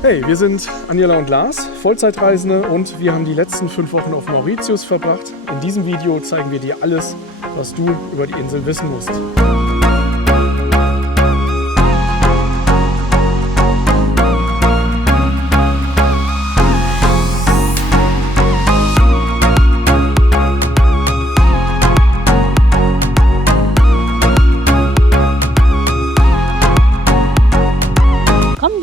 Hey, wir sind Angela und Lars, Vollzeitreisende, und wir haben die letzten 5 Wochen auf Mauritius verbracht. In diesem Video zeigen wir dir alles, was du über die Insel wissen musst.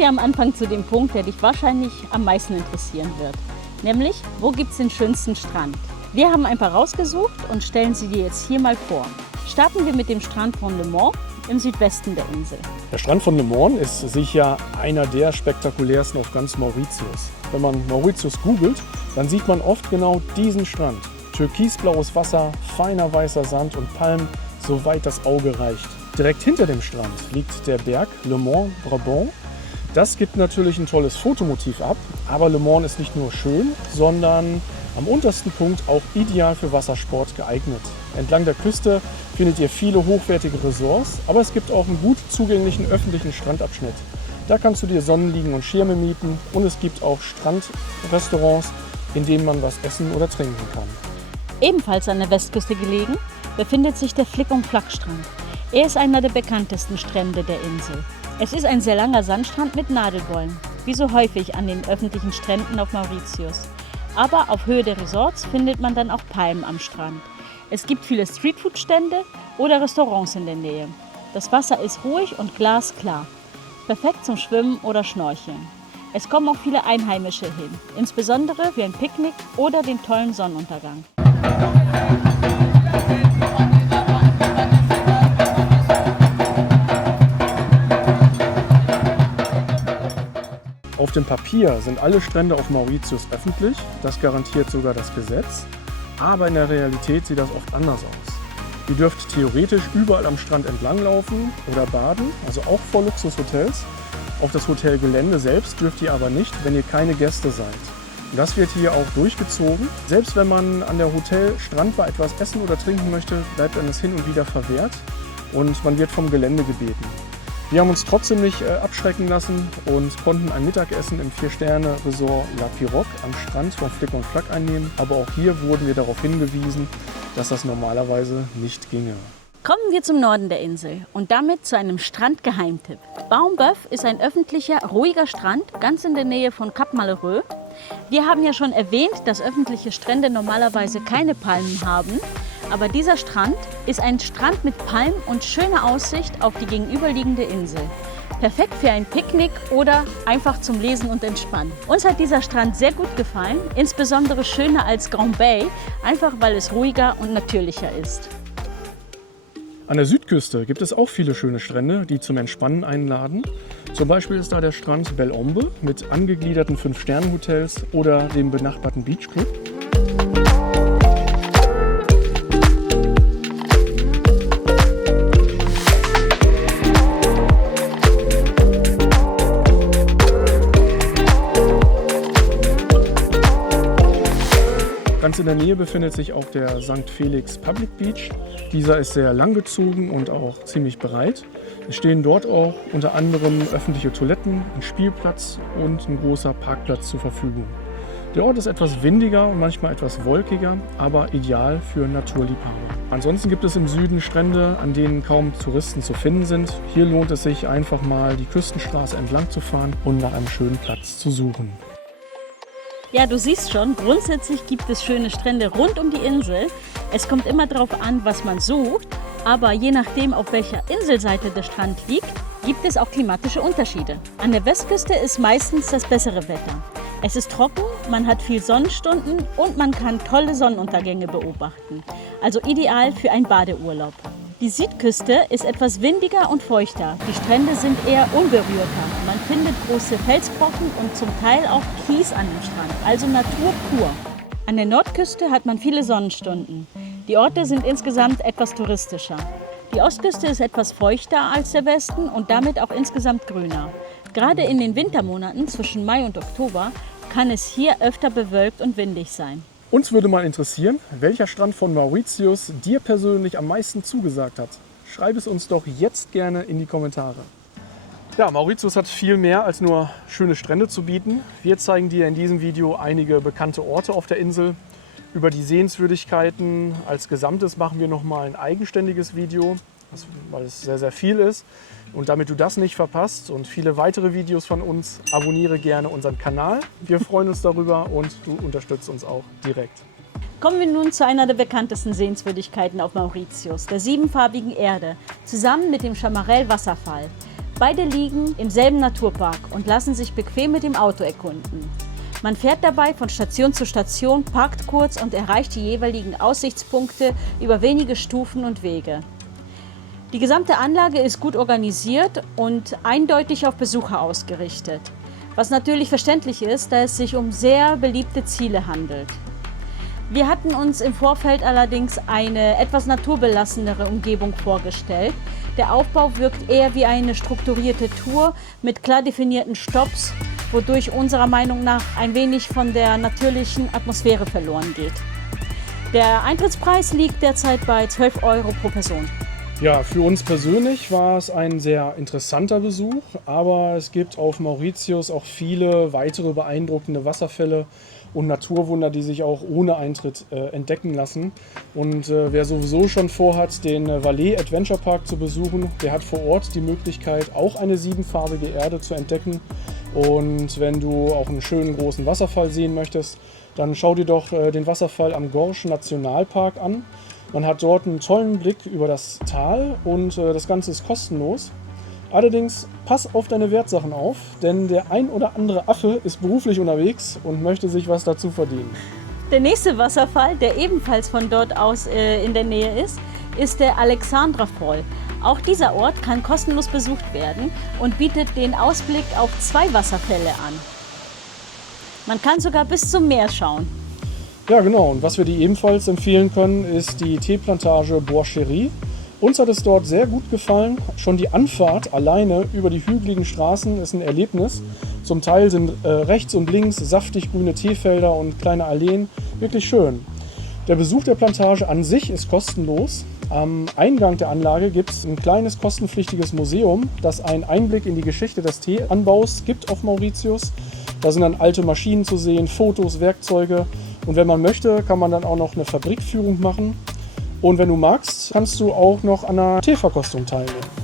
Am Anfang zu dem Punkt, der dich wahrscheinlich am meisten interessieren wird. Nämlich, wo gibt es den schönsten Strand? Wir haben ein paar rausgesucht und stellen sie dir jetzt hier mal vor. Starten wir mit dem Strand von Le Mans im Südwesten der Insel. Der Strand von Le Mans ist sicher einer der spektakulärsten auf ganz Mauritius. Wenn man Mauritius googelt, dann sieht man oft genau diesen Strand. Türkisblaues Wasser, feiner weißer Sand und Palmen, soweit das Auge reicht. Direkt hinter dem Strand liegt der Berg Le Mans Brabant. Das gibt natürlich ein tolles Fotomotiv ab, aber Le Mans ist nicht nur schön, sondern am untersten Punkt auch ideal für Wassersport geeignet. Entlang der Küste findet ihr viele hochwertige Resorts, aber es gibt auch einen gut zugänglichen öffentlichen Strandabschnitt. Da kannst du dir Sonnenliegen und Schirme mieten, und es gibt auch Strandrestaurants, in denen man was essen oder trinken kann. Ebenfalls an der Westküste gelegen befindet sich der Flic und Flac Strand. Er ist einer der bekanntesten Strände der Insel. Es ist ein sehr langer Sandstrand mit Nadelbäumen, wie so häufig an den öffentlichen Stränden auf Mauritius. Aber auf Höhe der Resorts findet man dann auch Palmen am Strand. Es gibt viele Streetfood-Stände oder Restaurants in der Nähe. Das Wasser ist ruhig und glasklar, perfekt zum Schwimmen oder Schnorcheln. Es kommen auch viele Einheimische hin, insbesondere für ein Picknick oder den tollen Sonnenuntergang. Auf dem Papier sind alle Strände auf Mauritius öffentlich, das garantiert sogar das Gesetz, aber in der Realität sieht das oft anders aus. Ihr dürft theoretisch überall am Strand entlanglaufen oder baden, also auch vor Luxushotels. Auf das Hotelgelände selbst dürft ihr aber nicht, wenn ihr keine Gäste seid. Und das wird hier auch durchgezogen. Selbst wenn man an der Hotel-Strandbar etwas essen oder trinken möchte, bleibt einem das hin und wieder verwehrt und man wird vom Gelände gebeten. Wir haben uns trotzdem nicht abschrecken lassen und konnten ein Mittagessen im 4-Sterne-Resort La Pirogue am Strand von Flic und Flac einnehmen. Aber auch hier wurden wir darauf hingewiesen, dass das normalerweise nicht ginge. Kommen wir zum Norden der Insel und damit zu einem Strandgeheimtipp. Baumboeuf ist ein öffentlicher, ruhiger Strand, ganz in der Nähe von Cap Malheureux. Wir haben ja schon erwähnt, dass öffentliche Strände normalerweise keine Palmen haben. Aber dieser Strand ist ein Strand mit Palmen und schöner Aussicht auf die gegenüberliegende Insel. Perfekt für ein Picknick oder einfach zum Lesen und Entspannen. Uns hat dieser Strand sehr gut gefallen, insbesondere schöner als Grand Bay, einfach weil es ruhiger und natürlicher ist. An der Südküste gibt es auch viele schöne Strände, die zum Entspannen einladen. Zum Beispiel ist da der Strand Belle Ombre mit angegliederten 5-Sterne-Hotels oder dem benachbarten Beach Club. Ganz in der Nähe befindet sich auch der St. Felix Public Beach. Dieser ist sehr langgezogen und auch ziemlich breit. Es stehen dort auch unter anderem öffentliche Toiletten, ein Spielplatz und ein großer Parkplatz zur Verfügung. Der Ort ist etwas windiger und manchmal etwas wolkiger, aber ideal für Naturliebhaber. Ansonsten gibt es im Süden Strände, an denen kaum Touristen zu finden sind. Hier lohnt es sich einfach mal, die Küstenstraße entlang zu fahren und nach einem schönen Platz zu suchen. Ja, du siehst schon, grundsätzlich gibt es schöne Strände rund um die Insel. Es kommt immer darauf an, was man sucht, aber je nachdem, auf welcher Inselseite der Strand liegt, gibt es auch klimatische Unterschiede. An der Westküste ist meistens das bessere Wetter. Es ist trocken, man hat viel Sonnenstunden und man kann tolle Sonnenuntergänge beobachten. Also ideal für einen Badeurlaub. Die Südküste ist etwas windiger und feuchter. Die Strände sind eher unberührter. Man findet große Felsbrocken und zum Teil auch Kies an dem Strand, also Natur pur. An der Nordküste hat man viele Sonnenstunden. Die Orte sind insgesamt etwas touristischer. Die Ostküste ist etwas feuchter als der Westen und damit auch insgesamt grüner. Gerade in den Wintermonaten zwischen Mai und Oktober kann es hier öfter bewölkt und windig sein. Uns würde mal interessieren, welcher Strand von Mauritius dir persönlich am meisten zugesagt hat. Schreib es uns doch jetzt gerne in die Kommentare. Ja, Mauritius hat viel mehr als nur schöne Strände zu bieten. Wir zeigen dir in diesem Video einige bekannte Orte auf der Insel. Über die Sehenswürdigkeiten als Gesamtes machen wir nochmal ein eigenständiges Video, weil es sehr, sehr viel ist. Und damit du das nicht verpasst und viele weitere Videos von uns, abonniere gerne unseren Kanal. Wir freuen uns darüber und du unterstützt uns auch direkt. Kommen wir nun zu einer der bekanntesten Sehenswürdigkeiten auf Mauritius, der siebenfarbigen Erde, zusammen mit dem Chamarel-Wasserfall. Beide liegen im selben Naturpark und lassen sich bequem mit dem Auto erkunden. Man fährt dabei von Station zu Station, parkt kurz und erreicht die jeweiligen Aussichtspunkte über wenige Stufen und Wege. Die gesamte Anlage ist gut organisiert und eindeutig auf Besucher ausgerichtet, was natürlich verständlich ist, da es sich um sehr beliebte Ziele handelt. Wir hatten uns im Vorfeld allerdings eine etwas naturbelassenere Umgebung vorgestellt. Der Aufbau wirkt eher wie eine strukturierte Tour mit klar definierten Stopps, wodurch unserer Meinung nach ein wenig von der natürlichen Atmosphäre verloren geht. Der Eintrittspreis liegt derzeit bei 12 € pro Person. Ja, für uns persönlich war es ein sehr interessanter Besuch, aber es gibt auf Mauritius auch viele weitere beeindruckende Wasserfälle und Naturwunder, die sich auch ohne Eintritt entdecken lassen. Und wer sowieso schon vorhat, den Valais Adventure Park zu besuchen, der hat vor Ort die Möglichkeit, auch eine siebenfarbige Erde zu entdecken. Und wenn du auch einen schönen großen Wasserfall sehen möchtest, dann schau dir doch den Wasserfall am Gorges Nationalpark an. Man hat dort einen tollen Blick über das Tal und das Ganze ist kostenlos. Allerdings pass auf deine Wertsachen auf, denn der ein oder andere Affe ist beruflich unterwegs und möchte sich was dazu verdienen. Der nächste Wasserfall, der ebenfalls von dort aus in der Nähe ist der Alexandra Fall. Auch dieser Ort kann kostenlos besucht werden und bietet den Ausblick auf 2 Wasserfälle an. Man kann sogar bis zum Meer schauen. Ja, genau. Und was wir dir ebenfalls empfehlen können, ist die Teeplantage Bois Chéri. Uns hat es dort sehr gut gefallen. Schon die Anfahrt alleine über die hügeligen Straßen ist ein Erlebnis. Zum Teil sind rechts und links saftig grüne Teefelder und kleine Alleen. Wirklich schön. Der Besuch der Plantage an sich ist kostenlos. Am Eingang der Anlage gibt es ein kleines kostenpflichtiges Museum, das einen Einblick in die Geschichte des Teeanbaus gibt auf Mauritius. Da sind dann alte Maschinen zu sehen, Fotos, Werkzeuge. Und wenn man möchte, kann man dann auch noch eine Fabrikführung machen. Und wenn du magst, kannst du auch noch an einer Teeverkostung teilnehmen.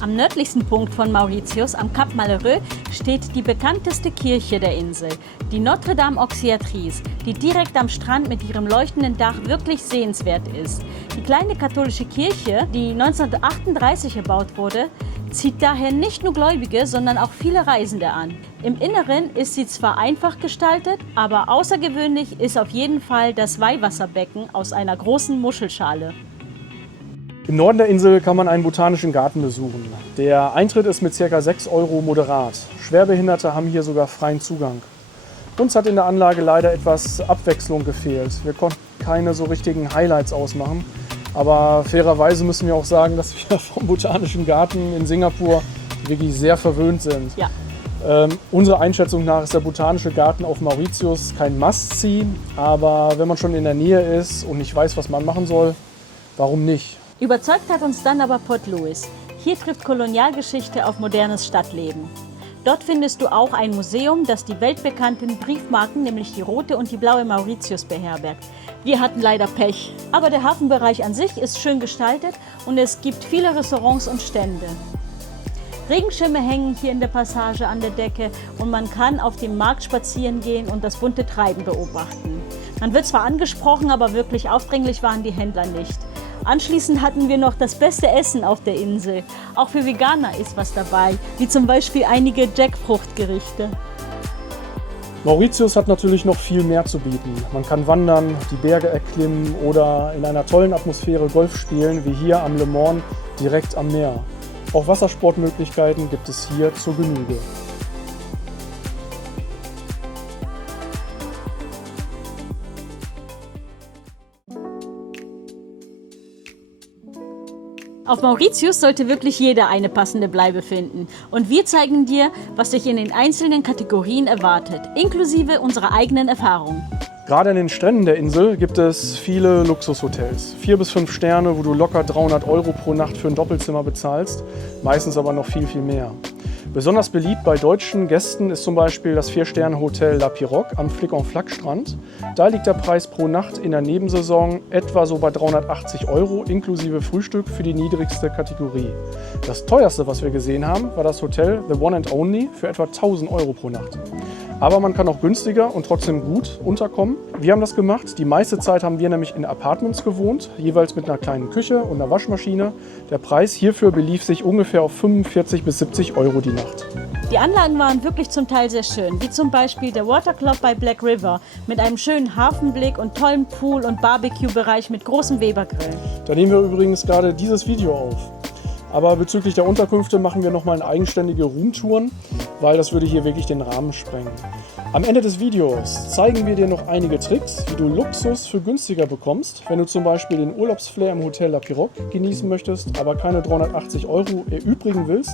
Am nördlichsten Punkt von Mauritius, am Cap Malheureux, steht die bekannteste Kirche der Insel, die Notre-Dame Auxiliatrice, die direkt am Strand mit ihrem leuchtenden Dach wirklich sehenswert ist. Die kleine katholische Kirche, die 1938 erbaut wurde, zieht daher nicht nur Gläubige, sondern auch viele Reisende an. Im Inneren ist sie zwar einfach gestaltet, aber außergewöhnlich ist auf jeden Fall das Weihwasserbecken aus einer großen Muschelschale. Im Norden der Insel kann man einen botanischen Garten besuchen. Der Eintritt ist mit ca. 6 € moderat. Schwerbehinderte haben hier sogar freien Zugang. Uns hat in der Anlage leider etwas Abwechslung gefehlt. Wir konnten keine so richtigen Highlights ausmachen. Aber fairerweise müssen wir auch sagen, dass wir vom Botanischen Garten in Singapur wirklich sehr verwöhnt sind. Ja. Unserer Einschätzung nach ist der Botanische Garten auf Mauritius kein Must-See. Aber wenn man schon in der Nähe ist und nicht weiß, was man machen soll, warum nicht? Überzeugt hat uns dann aber Port Louis. Hier trifft Kolonialgeschichte auf modernes Stadtleben. Dort findest du auch ein Museum, das die weltbekannten Briefmarken, nämlich die rote und die blaue Mauritius beherbergt. Wir hatten leider Pech, aber der Hafenbereich an sich ist schön gestaltet und es gibt viele Restaurants und Stände. Regenschirme hängen hier in der Passage an der Decke und man kann auf dem Markt spazieren gehen und das bunte Treiben beobachten. Man wird zwar angesprochen, aber wirklich aufdringlich waren die Händler nicht. Anschließend hatten wir noch das beste Essen auf der Insel. Auch für Veganer ist was dabei, wie zum Beispiel einige Jackfruchtgerichte. Mauritius hat natürlich noch viel mehr zu bieten. Man kann wandern, die Berge erklimmen oder in einer tollen Atmosphäre Golf spielen, wie hier am Le Mans direkt am Meer. Auch Wassersportmöglichkeiten gibt es hier zur Genüge. Auf Mauritius sollte wirklich jeder eine passende Bleibe finden. Und wir zeigen dir, was dich in den einzelnen Kategorien erwartet, inklusive unserer eigenen Erfahrungen. Gerade an den Stränden der Insel gibt es viele Luxushotels. 4 bis 5 Sterne, wo du locker 300 € pro Nacht für ein Doppelzimmer bezahlst, meistens aber noch viel, viel mehr. Besonders beliebt bei deutschen Gästen ist zum Beispiel das 4-Sterne-Hotel La Pirogue am Flick-en-Flack-Strand. Da liegt der Preis pro Nacht in der Nebensaison etwa so bei 380 € inklusive Frühstück für die niedrigste Kategorie. Das teuerste, was wir gesehen haben, war das Hotel The One and Only für etwa 1000 € pro Nacht. Aber man kann auch günstiger und trotzdem gut unterkommen. Wir haben das gemacht. Die meiste Zeit haben wir nämlich in Apartments gewohnt, jeweils mit einer kleinen Küche und einer Waschmaschine. Der Preis hierfür belief sich ungefähr auf 45 bis 70 € die Nacht. Die Anlagen waren wirklich zum Teil sehr schön, wie zum Beispiel der Water Club bei Black River mit einem schönen Hafenblick und tollen Pool- und Barbecue-Bereich mit großem Webergrill. Da nehmen wir übrigens gerade dieses Video auf. Aber bezüglich der Unterkünfte machen wir nochmal eigenständige Roomtouren, weil das würde hier wirklich den Rahmen sprengen. Am Ende des Videos zeigen wir dir noch einige Tricks, wie du Luxus für günstiger bekommst, wenn du zum Beispiel den Urlaubsflair im Hotel La Pirogue genießen möchtest, aber keine 380 € erübrigen willst.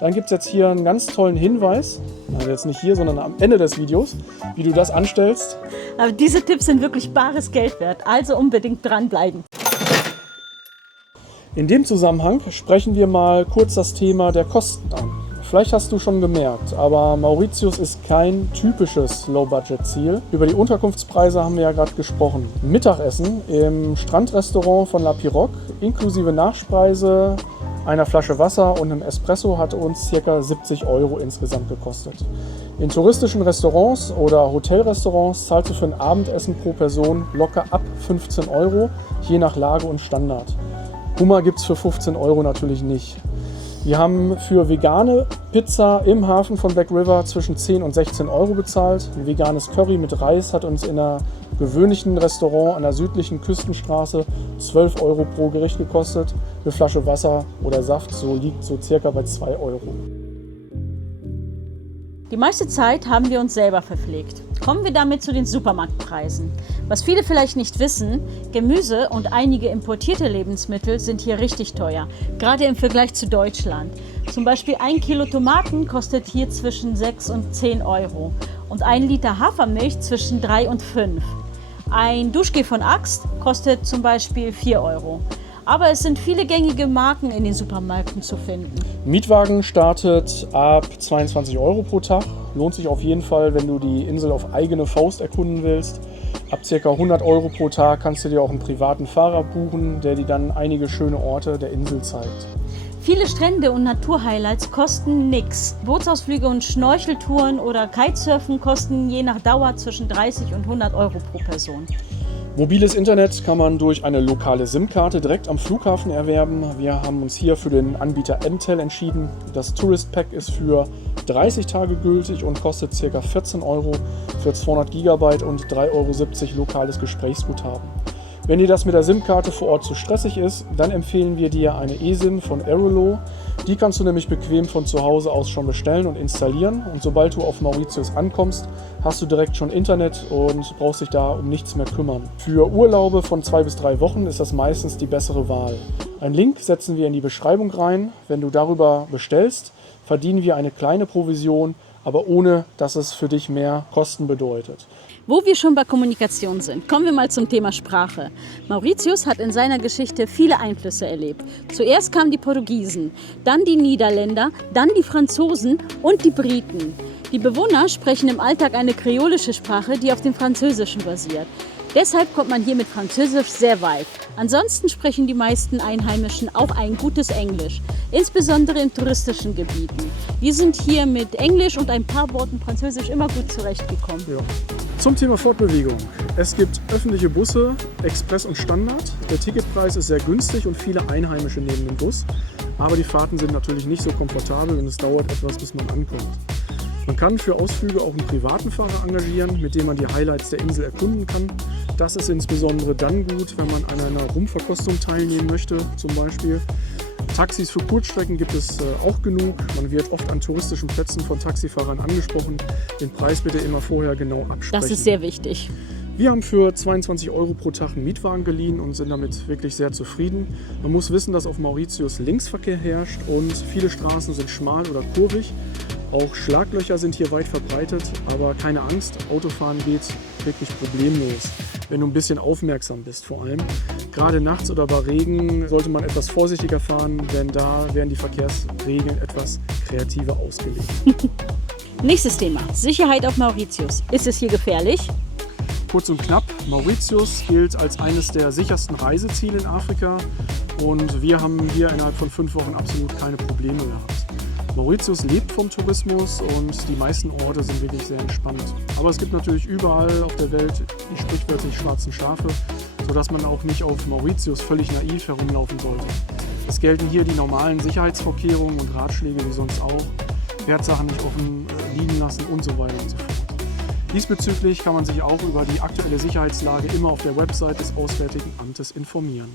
Dann gibt es jetzt hier einen ganz tollen Hinweis, also jetzt nicht hier, sondern am Ende des Videos, wie du das anstellst. Aber diese Tipps sind wirklich bares Geld wert, also unbedingt dranbleiben. In dem Zusammenhang sprechen wir mal kurz das Thema der Kosten an. Vielleicht hast du schon gemerkt, aber Mauritius ist kein typisches Low-Budget-Ziel. Über die Unterkunftspreise haben wir ja gerade gesprochen. Mittagessen im Strandrestaurant von La Pirogue inklusive Nachspeise, einer Flasche Wasser und einem Espresso hat uns ca. 70 € insgesamt gekostet. In touristischen Restaurants oder Hotelrestaurants zahlst du für ein Abendessen pro Person locker ab 15 €, je nach Lage und Standard. Hummer gibt es für 15 € natürlich nicht. Wir haben für vegane Pizza im Hafen von Black River zwischen 10 und 16 € bezahlt. Ein veganes Curry mit Reis hat uns in einer gewöhnlichen Restaurant an der südlichen Küstenstraße 12 € pro Gericht gekostet. Eine Flasche Wasser oder Saft liegt so circa bei 2 €. Die meiste Zeit haben wir uns selber verpflegt. Kommen wir damit zu den Supermarktpreisen. Was viele vielleicht nicht wissen, Gemüse und einige importierte Lebensmittel sind hier richtig teuer, gerade im Vergleich zu Deutschland. Zum Beispiel 1 Kilo Tomaten kostet hier zwischen 6 und 10 € und 1 Liter Hafermilch zwischen 3 und 5. Ein Duschgel von Axt kostet zum Beispiel 4 €. Aber es sind viele gängige Marken in den Supermärkten zu finden. Mietwagen startet ab 22 € pro Tag. Lohnt sich auf jeden Fall, wenn du die Insel auf eigene Faust erkunden willst. Ab ca. 100 € pro Tag kannst du dir auch einen privaten Fahrer buchen, der dir dann einige schöne Orte der Insel zeigt. Viele Strände und Naturhighlights kosten nichts. Bootsausflüge und Schnorcheltouren oder Kitesurfen kosten je nach Dauer zwischen 30 und 100 € pro Person. Mobiles Internet kann man durch eine lokale SIM-Karte direkt am Flughafen erwerben. Wir haben uns hier für den Anbieter M-Tel entschieden. Das Tourist Pack ist für 30 Tage gültig und kostet ca. 14 € für 200 GB und 3,70 € lokales Gesprächsguthaben. Wenn dir das mit der SIM-Karte vor Ort zu stressig ist, dann empfehlen wir dir eine eSIM von Aerolo. Die kannst du nämlich bequem von zu Hause aus schon bestellen und installieren. Und sobald du auf Mauritius ankommst, hast du direkt schon Internet und brauchst dich da um nichts mehr kümmern. Für Urlaube von 2 bis 3 Wochen ist das meistens die bessere Wahl. Einen Link setzen wir in die Beschreibung rein. Wenn du darüber bestellst, verdienen wir eine kleine Provision, aber ohne, dass es für dich mehr Kosten bedeutet. Wo wir schon bei Kommunikation sind, kommen wir mal zum Thema Sprache. Mauritius hat in seiner Geschichte viele Einflüsse erlebt. Zuerst kamen die Portugiesen, dann die Niederländer, dann die Franzosen und die Briten. Die Bewohner sprechen im Alltag eine kreolische Sprache, die auf dem Französischen basiert. Deshalb kommt man hier mit Französisch sehr weit. Ansonsten sprechen die meisten Einheimischen auch ein gutes Englisch, insbesondere in touristischen Gebieten. Wir sind hier mit Englisch und ein paar Worten Französisch immer gut zurechtgekommen. Ja. Zum Thema Fortbewegung. Es gibt öffentliche Busse, Express und Standard. Der Ticketpreis ist sehr günstig und viele Einheimische nehmen den Bus. Aber die Fahrten sind natürlich nicht so komfortabel und es dauert etwas, bis man ankommt. Man kann für Ausflüge auch einen privaten Fahrer engagieren, mit dem man die Highlights der Insel erkunden kann. Das ist insbesondere dann gut, wenn man an einer Rumverkostung teilnehmen möchte, zum Beispiel. Taxis für Kurzstrecken gibt es auch genug. Man wird oft an touristischen Plätzen von Taxifahrern angesprochen. Den Preis bitte immer vorher genau absprechen. Das ist sehr wichtig. Wir haben für 22 € pro Tag einen Mietwagen geliehen und sind damit wirklich sehr zufrieden. Man muss wissen, dass auf Mauritius Linksverkehr herrscht und viele Straßen sind schmal oder kurvig. Auch Schlaglöcher sind hier weit verbreitet, aber keine Angst, Autofahren geht wirklich problemlos, wenn du ein bisschen aufmerksam bist vor allem. Gerade nachts oder bei Regen sollte man etwas vorsichtiger fahren, denn da werden die Verkehrsregeln etwas kreativer ausgelegt. Nächstes Thema, Sicherheit auf Mauritius. Ist es hier gefährlich? Kurz und knapp, Mauritius gilt als eines der sichersten Reiseziele in Afrika und wir haben hier innerhalb von 5 Wochen absolut keine Probleme gehabt. Mauritius lebt vom Tourismus und die meisten Orte sind wirklich sehr entspannt. Aber es gibt natürlich überall auf der Welt die sprichwörtlich schwarzen Schafe, sodass man auch nicht auf Mauritius völlig naiv herumlaufen sollte. Es gelten hier die normalen Sicherheitsvorkehrungen und Ratschläge wie sonst auch. Wertsachen nicht offen liegen lassen und so weiter und so fort. Diesbezüglich kann man sich auch über die aktuelle Sicherheitslage immer auf der Website des Auswärtigen Amtes informieren.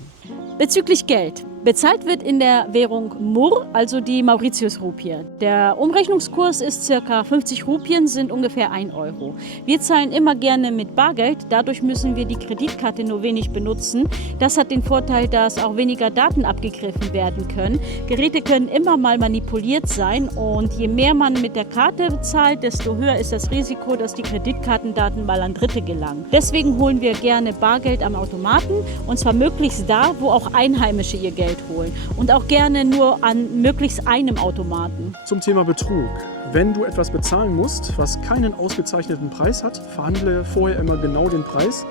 Bezüglich Geld. Bezahlt wird in der Währung Mur, also die Mauritius-Rupie. Der Umrechnungskurs ist ca. 50 Rupien, sind ungefähr 1 Euro. Wir zahlen immer gerne mit Bargeld, dadurch müssen wir die Kreditkarte nur wenig benutzen. Das hat den Vorteil, dass auch weniger Daten abgegriffen werden können. Geräte können immer mal manipuliert sein und je mehr man mit der Karte bezahlt, desto höher ist das Risiko, dass die Kreditkartendaten mal an Dritte gelangen. Deswegen holen wir gerne Bargeld am Automaten und zwar möglichst da, wo auch Einheimische ihr Geld holen und auch gerne nur an möglichst einem Automaten. Zum Thema Betrug. Wenn du etwas bezahlen musst, was keinen ausgezeichneten Preis hat, verhandle vorher immer genau den Preis.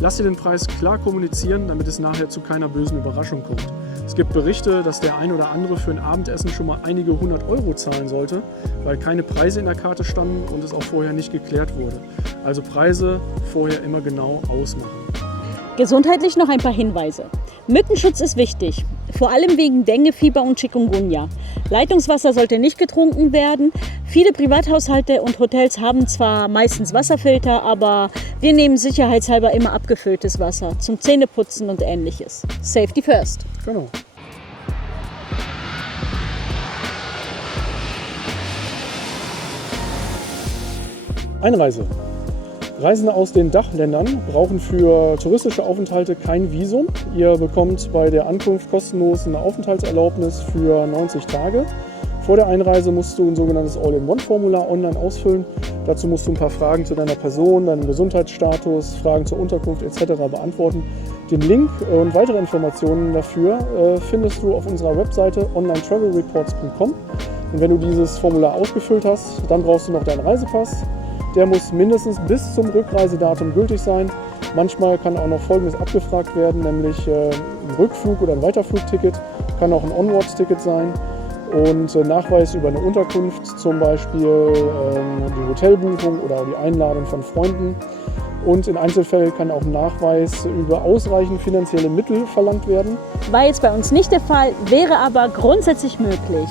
Lass dir den Preis klar kommunizieren, damit es nachher zu keiner bösen Überraschung kommt. Es gibt Berichte, dass der ein oder andere für ein Abendessen schon mal einige 100 Euro zahlen sollte, weil keine Preise in der Karte standen und es auch vorher nicht geklärt wurde. Also Preise vorher immer genau ausmachen. Gesundheitlich noch ein paar Hinweise. Mückenschutz ist wichtig, vor allem wegen Dengue, Fieber und Chikungunya. Leitungswasser sollte nicht getrunken werden. Viele Privathaushalte und Hotels haben zwar meistens Wasserfilter, aber wir nehmen sicherheitshalber immer abgefülltes Wasser zum Zähneputzen und Ähnliches. Safety first. Genau. Einreise. Reisende aus den Dachländern brauchen für touristische Aufenthalte kein Visum. Ihr bekommt bei der Ankunft kostenlos eine Aufenthaltserlaubnis für 90 Tage. Vor der Einreise musst du ein sogenanntes All-in-One-Formular online ausfüllen. Dazu musst du ein paar Fragen zu deiner Person, deinem Gesundheitsstatus, Fragen zur Unterkunft etc. beantworten. Den Link und weitere Informationen dafür findest du auf unserer Webseite onlinetravelreports.com. Und wenn du dieses Formular ausgefüllt hast, dann brauchst du noch deinen Reisepass. Der muss mindestens bis zum Rückreisedatum gültig sein. Manchmal kann auch noch Folgendes abgefragt werden, nämlich ein Rückflug- oder ein Weiterflugticket, kann auch ein Onward-Ticket sein und Nachweis über eine Unterkunft, zum Beispiel die Hotelbuchung oder die Einladung von Freunden. Und in Einzelfällen kann auch ein Nachweis über ausreichend finanzielle Mittel verlangt werden. War jetzt bei uns nicht der Fall, wäre aber grundsätzlich möglich.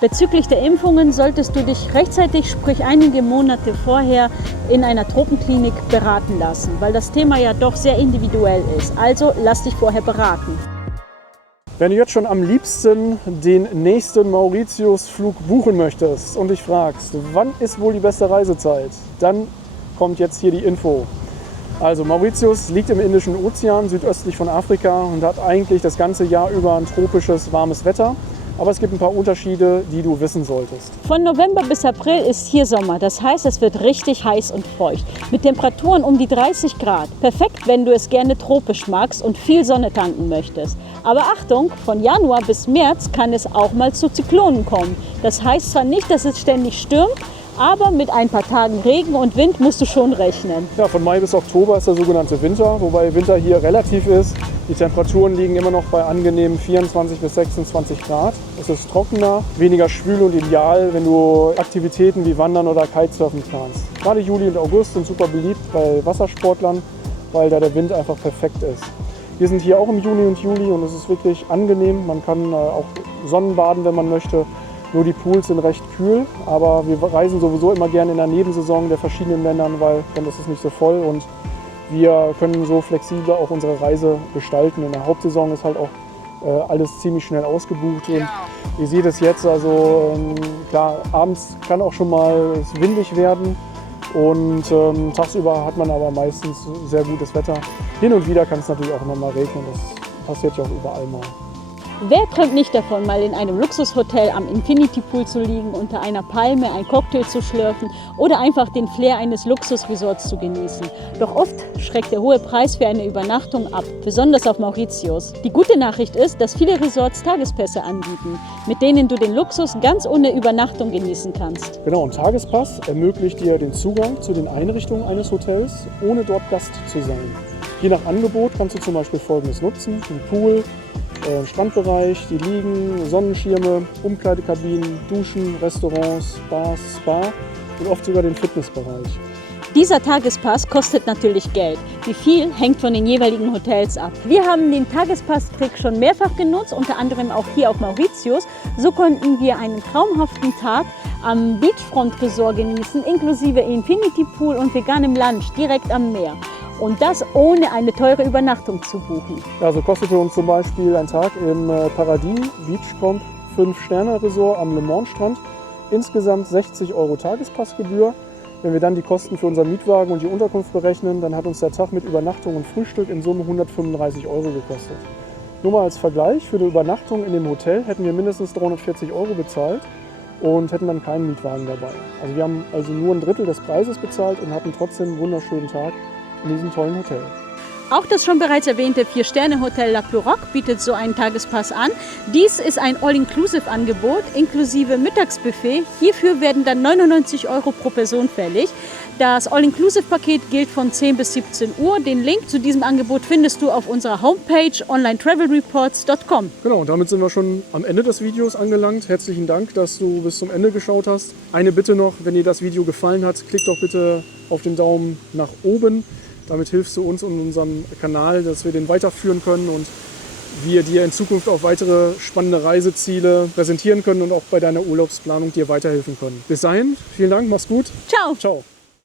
Bezüglich der Impfungen solltest du dich rechtzeitig, sprich einige Monate vorher, in einer Tropenklinik beraten lassen, weil das Thema ja doch sehr individuell ist. Also lass dich vorher beraten. Wenn du jetzt schon am liebsten den nächsten Mauritius-Flug buchen möchtest und dich fragst, wann ist wohl die beste Reisezeit, dann kommt jetzt hier die Info. Also Mauritius liegt im Indischen Ozean, südöstlich von Afrika und hat eigentlich das ganze Jahr über ein tropisches, warmes Wetter. Aber es gibt ein paar Unterschiede, die du wissen solltest. Von November bis April ist hier Sommer. Das heißt, es wird richtig heiß und feucht. Mit Temperaturen um die 30 Grad. Perfekt, wenn du es gerne tropisch magst und viel Sonne tanken möchtest. Aber Achtung, von Januar bis März kann es auch mal zu Zyklonen kommen. Das heißt zwar nicht, dass es ständig stürmt, aber mit ein paar Tagen Regen und Wind musst du schon rechnen. Ja, von Mai bis Oktober ist der sogenannte Winter, wobei Winter hier relativ ist. Die Temperaturen liegen immer noch bei angenehmen 24 bis 26 Grad. Es ist trockener, weniger schwül und ideal, wenn du Aktivitäten wie Wandern oder Kitesurfen planst. Gerade Juli und August sind super beliebt bei Wassersportlern, weil da der Wind einfach perfekt ist. Wir sind hier auch im Juni und Juli und es ist wirklich angenehm. Man kann auch Sonnenbaden, wenn man möchte. Nur die Pools sind recht kühl, aber wir reisen sowieso immer gerne in der Nebensaison der verschiedenen Ländern, weil dann ist es nicht so voll und wir können so flexibel auch unsere Reise gestalten. In der Hauptsaison ist halt auch alles ziemlich schnell ausgebucht und ihr seht es jetzt, also klar, abends kann auch schon mal es windig werden und tagsüber hat man aber meistens sehr gutes Wetter. Hin und wieder kann es natürlich auch immer mal regnen, das passiert ja auch überall mal. Wer träumt nicht davon, mal in einem Luxushotel am Infinity Pool zu liegen, unter einer Palme einen Cocktail zu schlürfen oder einfach den Flair eines Luxusresorts zu genießen? Doch oft schreckt der hohe Preis für eine Übernachtung ab, besonders auf Mauritius. Die gute Nachricht ist, dass viele Resorts Tagespässe anbieten, mit denen du den Luxus ganz ohne Übernachtung genießen kannst. Genau, ein Tagespass ermöglicht dir den Zugang zu den Einrichtungen eines Hotels, ohne dort Gast zu sein. Je nach Angebot kannst du zum Beispiel Folgendes nutzen: den Pool, Strandbereich, die Liegen, Sonnenschirme, Umkleidekabinen, Duschen, Restaurants, Bars, Spa und oft sogar den Fitnessbereich. Dieser Tagespass kostet natürlich Geld. Wie viel, hängt von den jeweiligen Hotels ab. Wir haben den Tagespass-Trick schon mehrfach genutzt, unter anderem auch hier auf Mauritius. So konnten wir einen traumhaften Tag am Beachfront Resort genießen, inklusive Infinity Pool und veganem Lunch direkt am Meer. Und das ohne eine teure Übernachtung zu buchen. Ja, so kostete uns zum Beispiel ein Tag im Paradis Beachcomb 5-Sterne-Resort am Le Mans Strand insgesamt 60 € Tagespassgebühr. Wenn wir dann die Kosten für unseren Mietwagen und die Unterkunft berechnen, dann hat uns der Tag mit Übernachtung und Frühstück in Summe 135 € gekostet. Nur mal als Vergleich, für eine Übernachtung in dem Hotel hätten wir mindestens 340 € bezahlt und hätten dann keinen Mietwagen dabei. Also wir haben also nur ein Drittel des Preises bezahlt und hatten trotzdem einen wunderschönen Tag in diesem tollen Hotel. Auch das schon bereits erwähnte 4-Sterne-Hotel La Pluroc bietet so einen Tagespass an. Dies ist ein All-Inclusive-Angebot inklusive Mittagsbuffet. Hierfür werden dann 99 € pro Person fällig. Das All-Inclusive-Paket gilt von 10 bis 17 Uhr. Den Link zu diesem Angebot findest du auf unserer Homepage onlinetravelreports.com. Genau, und damit sind wir schon am Ende des Videos angelangt. Herzlichen Dank, dass du bis zum Ende geschaut hast. Eine Bitte noch: Wenn dir das Video gefallen hat, klick doch bitte auf den Daumen nach oben. Damit hilfst du uns und unserem Kanal, dass wir den weiterführen können und wir dir in Zukunft auch weitere spannende Reiseziele präsentieren können und auch bei deiner Urlaubsplanung dir weiterhelfen können. Bis dahin, vielen Dank, mach's gut. Ciao. Ciao.